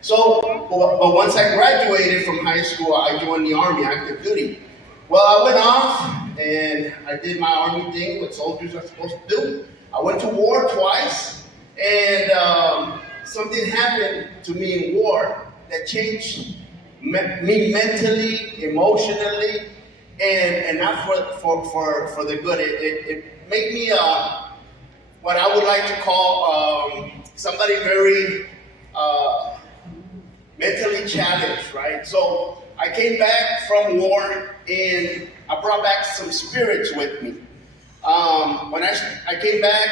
So, but once I graduated from high school, I joined the Army, active duty. Well, I went off and I did my Army thing, what soldiers are supposed to do. I went to war twice, and something happened to me in war that changed me mentally, emotionally, and not for the good. It made me what I would like to call somebody very uh, mentally challenged, right? So I came back from war and I brought back some spirits with me. When I came back,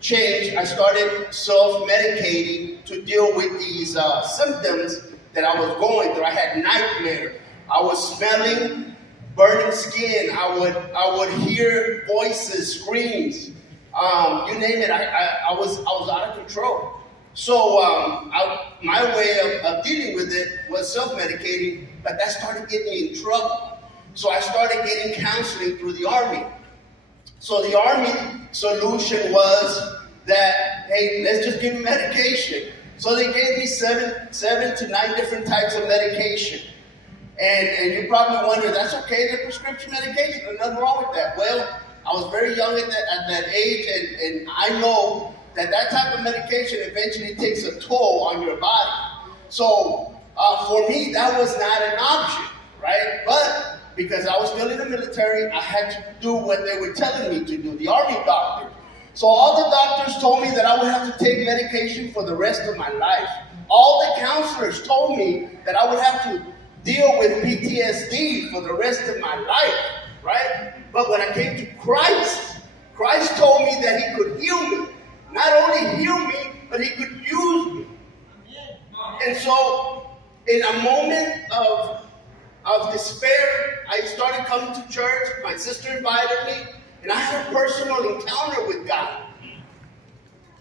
changed, I started self-medicating to deal with these symptoms that I was going through. I had nightmare. I was smelling burning skin. I would hear voices, screams. You name it. I was out of control. So my way of dealing with it was self-medicating, but that started getting me in trouble. So I started getting counseling through the Army. So the Army solution was that, hey, let's just give me medication. So they gave me seven to nine different types of medication. And you probably wonder, that's okay, they're prescription medication, there's nothing wrong with that. Well, I was very young at that age, and I know that type of medication eventually takes a toll on your body. So for me, that was not an option, right? But because I was still in the military, I had to do what they were telling me to do, the Army doctor. So all the doctors told me that I would have to take medication for the rest of my life. All the counselors told me that I would have to deal with PTSD for the rest of my life, right? But when I came to Christ, Christ told me that he could heal me. Not only heal me, but he could use me. And so, in a moment of despair, I started coming to church. My sister invited me, and I had a personal encounter with God.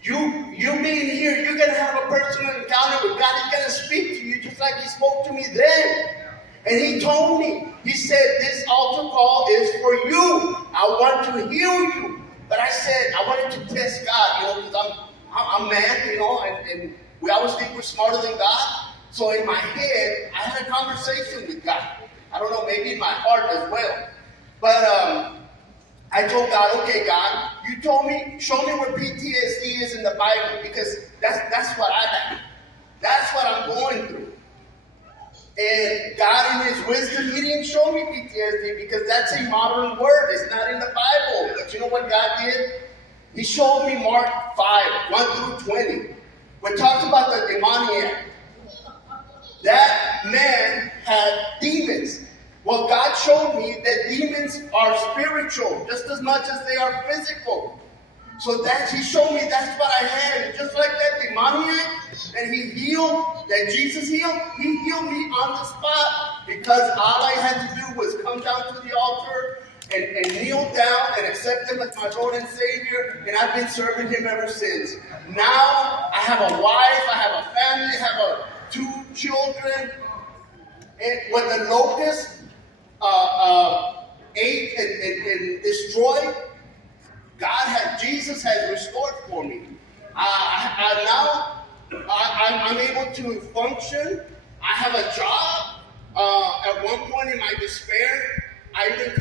You being here, you're going to have a personal encounter with God. He's going to speak to you just like he spoke to me then. And he told me, he said, this altar call is for you. I want to heal you. But I said, I wanted to test God, because I'm man, and we always think we're smarter than God. So in my head, I had a conversation with God. I don't know, maybe in my heart as well. But I told God, okay, God, you told me, show me where PTSD is in the Bible, because that's what I have. That's what I'm going through. And God, in his wisdom, he didn't show me PTSD because that's a modern word. It's not in the Bible. But you know what God did? He showed me Mark 5, 1 through 20. When it talks about the demoniac, that man had demons. Well, God showed me that demons are spiritual just as much as they are physical. So he showed me that's what I had. And just like that demoniac, and he healed, that Jesus healed, he healed me on the spot, because all I had to do was come down to the altar and kneel down and accept him as my Lord and Savior, and I've been serving him ever since. Now I have a wife, I have a family, I have 2 children, and when the locust ate and destroyed, Jesus has restored for me. Now I'm able to function. I have a job. At one point in my despair, I even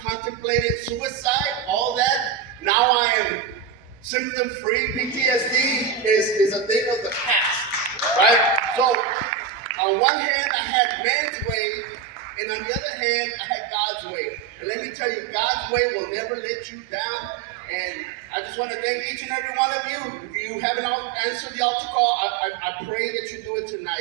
contemplated suicide, all that. Now I am symptom-free. PTSD is a thing of the past, right? So on one hand, I had man's way, and on the other hand, I had God's way. And let me tell you, God's way will never let you down. And I just want to thank each and every one of you. If you haven't answered the altar call, I pray that you do it tonight.